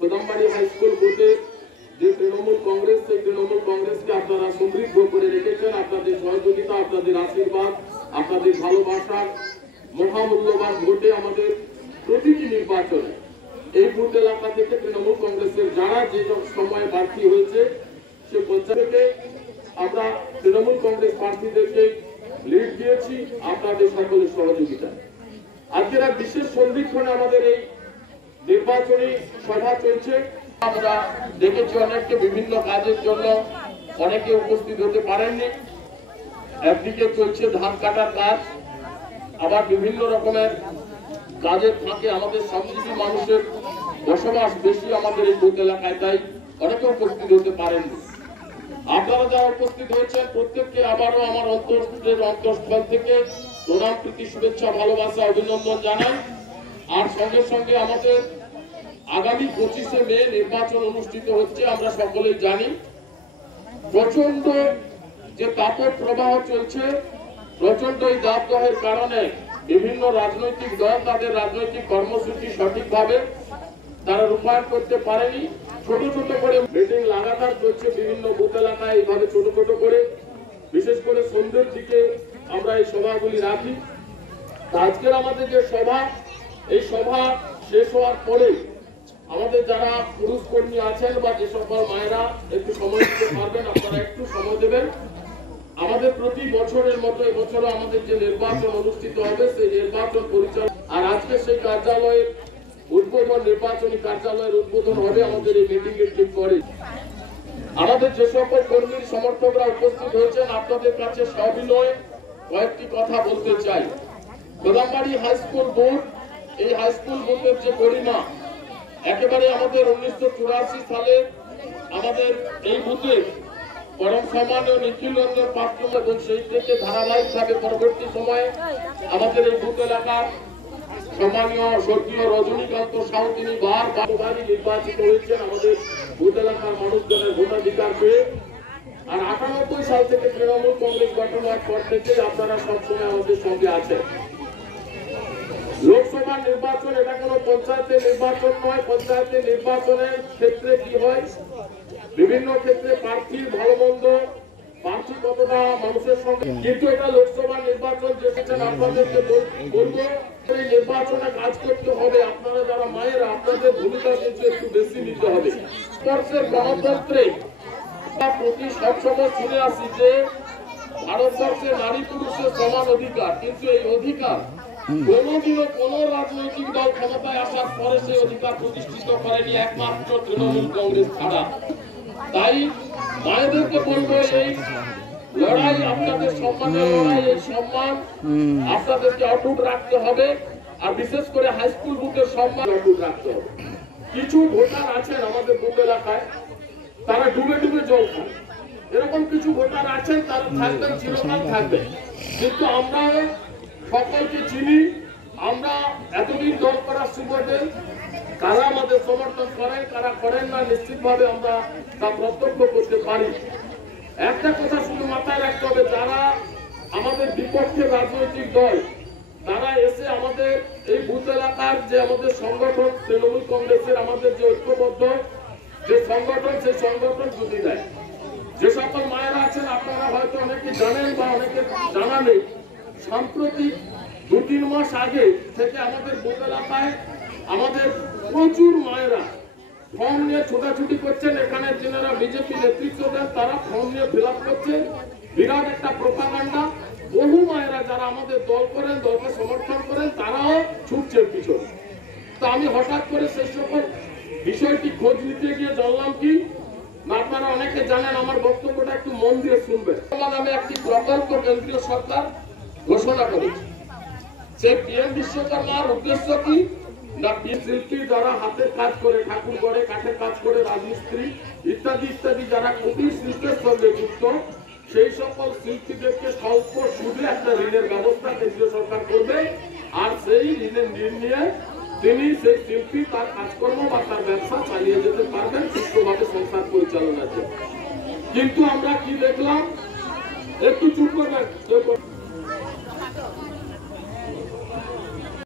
কোদামবাড়ি high school বুথে যে তৃণমূল কংগ্রেস, সেই তৃণমূল কংগ্রেসকে আপনারা সমৃদ্ধ করে রেখেছেন। আপনাদের সহযোগিতা, আপনাদের আশীর্বাদ, আপনাদের ভালোবাসা, মহামূল্যবান ভোটে আমাদের প্রতিটি নির্বাচনে এই বুথ এলাকা থেকে তৃণমূল কংগ্রেসের যারা যে সময় প্রার্থী হয়েছে সে পঞ্চায়েতে আমরা তৃণমূল কংগ্রেস প্রার্থীদেরকে লিড দিয়েছি আপনাদের সকলের সহযোগিতা। আজকের এক বিশেষ সন্ধিক্ষণে আমাদের এই নির্বাচনী সভা চলছে। আমরা দেখেছি অনেককে বিভিন্ন কাজের জন্য অনেকে উপস্থিত হতে পারেননি। একদিকে চলছে ধান কাটার কাজ, আবার বিভিন্ন রকমের কাজের ফাঁকে আমাদের শ্রমজীবী মানুষের বসবাস বেশি আমাদের এই বুথ এলাকায়, তাই অনেকে উপস্থিত হতে পারেননি। আপনারা যারা উপস্থিত হয়েছেন প্রত্যেককে আবারও আমার অন্তঃস্থল থেকে প্রণাম, প্রীতি, শুভেচ্ছা, ভালোবাসা, অভিনন্দন জানাই। আর সঙ্গে সঙ্গে আমাদের আগামী 25শে মে নির্বাচন অনুষ্ঠিত হচ্ছে। আমরা সকলেই জানি প্রচন্ড যে তাপের প্রবাহ চলছে, প্রচন্ড এই দাবদাহের কারণে বিভিন্ন রাজনৈতিক দল তাদের রাজনৈতিক কর্মসূচি সঠিকভাবে তারা রূপায়ণ করতে পারেনি। ছোট ছোট করে মিটিং লাগাতার চলছে বিভিন্ন বুথ এলাকায়, এইভাবে ছোট ছোট করে, বিশেষ করে সন্ধ্যের দিকে আমরা এই সভাগুলি রাখি। আজকের আমাদের যে সভা, এই সভা শেষ হওয়ার পরে আমাদের যারা পুরুষ কর্মী আছেন বা যে সকল মায়েরা একটু সময় দিতে পারবেন, আপনারা একটু সময় দেবেন। আমাদের প্রতি বছরের মতো এবছরও আমাদের যে নির্বাচন অনুষ্ঠিত হবে সেই নির্বাচন পরিচালনা, আর আজকে সেই কার্যালয়ের উদ্বোধন, নির্বাচনী কার্যালয়ের উদ্বোধন হবে আমাদের এই মিটিং এর ঠিক পরে। আমাদের যে সকল কর্মীর সমর্থকরা উপস্থিত হয়েছেন আপনাদের কাছে সবিনয়ে কয়েকটি কথা বলতে চাই। কোদামবাড়ি হাই স্কুল বুথ, এই হাই স্কুল বুথের যে গরিমা একেবারে আমাদের 1984 সালে আমাদের এই বুথে পরম সম্মানীয় নিখিল রঞ্জন পাত্র এবং সেই থেকে ধারাবাহিকভাবে পরবর্তী সময়ে আমাদের এই বুথ এলাকার সম্মানীয় স্বর্গীয় রজনীকান্ত সাউ তিনি বারবারই নির্বাচিত হয়েছেন আমাদের বুথ এলাকার মানুষজনের ভোটাধিকার পেয়ে। আর 98 সাল থেকে তৃণমূল কংগ্রেস গঠন হওয়ার পর থেকে আপনারা সবসময় আমাদের সঙ্গে আছেন। লোকসভা নির্বাচন এটা কোনো পঞ্চায়েতের নির্বাচন নয়। পঞ্চায়েতের নির্বাচনের ক্ষেত্রে কি হয়, বিভিন্ন ক্ষেত্রে প্রার্থীর ভালো মন্দ, প্রার্থী কতটা মানুষের সঙ্গে, কিন্তু এটা লোকসভা নির্বাচন যেখানে আপনাদেরকে বলবো এই নির্বাচনে কাজ করতে হবে। আপনারা যারা মায়েরা আপনাদের ভূমিকা কিন্তু একটু বেশি নিতে হবে। ভারতবর্ষের গণতন্ত্রে প্রতি সবসময় শুনে আসি যে ভারতবর্ষে নারী পুরুষের সমান অধিকার, কিন্তু এই অধিকার কোনদিনও কোন রাজনৈতিক দল ক্ষমতায় আসার পরে সেই অধিকার প্রতিষ্ঠিত করেনি, একমাত্র তৃণমূল কংগ্রেস ছাড়া। তাই মায়েদেরকে বলবো এই লড়াই আপনাদের সম্মানের লড়াই, এই সম্মান আপনাদেরকে অটুট রাখতে হবে। আর বিশেষ করে হাই স্কুল বুথের সম্মান অটুট রাখতে হবে। কিছু ভোটার আছেন আমাদের বুথ এলাকায় তারা ডুবে ডুবে জল খায়, এরকম কিছু ভোটার আছেন তারা থাকবেন, চিরকাল থাকবেন। কিন্তু আমরা সকলকে চিনি, আমরা এতদিন দল করার সুবাদে কারা আমাদের সমর্থন করেন কারা করেন না নিশ্চিতভাবে আমরা তা প্রত্যক্ষ করতে পারি। একটা কথা শুধু মাথায় রাখতে হবে, যারা আমাদের বিপক্ষে রাজনৈতিক দল তারা এসে আমাদের এই বুথ এলাকার যে আমাদের সংগঠন তৃণমূল কংগ্রেসের আমাদের যে ঐক্যবদ্ধ যে সংগঠন, সেই সংগঠন যদি দেয়। যে সকল মায়েরা আছেন আপনারা হয়তো অনেকে জানেন বা অনেকে জানা নেই, সাম্প্রতিক 2-3 মাস আগে থেকে আমাদের বুথ এলাকায় আমাদের প্রচুর মায়েরা ফর্ম নিয়ে ছোটাছুটি করছেন। এখানে যারা বিজেপি নেতৃত্ব দেন তারা ফর্ম নিয়ে ফিল আপ করছেন, বিরাট একটা প্রোপাগান্ডা। বহু মায়েরা যারা আমাদের দল করেন, দলকে সমর্থন করেন, তারাও ছুটছেন পিছনে। তো আমি হঠাৎ করে সেই সকল বিষয়টি খোঁজ নিতে গিয়ে জানলাম কি, আপনারা অনেকে জানেন, আমার বক্তব্যটা একটু মন দিয়ে শুনবেন। আমি একটি প্রকল্প কেন্দ্রীয় সরকার ঘোষণা করেছি। সেই পিএম বিশ্বকর্মার উদ্দেশ্য কি না, শিল্পী যারা হাতের কাজ করে, ঠাকুর করে, কাঠের কাজ করে, রাজমিস্ত্রি ইত্যাদি ইত্যাদি যারা কুটির শিল্পের সঙ্গে যুক্ত, সেই সকল শিল্পীদেরকে স্বল্প সুদে একটা ঋণের ব্যবস্থা কেন্দ্রীয় সরকার করবে। আর সেই ঋণের ঋণ নিয়ে তিনি সেই শিল্পী তার কাজকর্ম বা তার ব্যবসা চালিয়ে যেতে পারবেন সুস্থভাবে সংসার পরিচালনার জন্য। কিন্তু আমরা কি দেখলাম, একটু চুপ করবেন।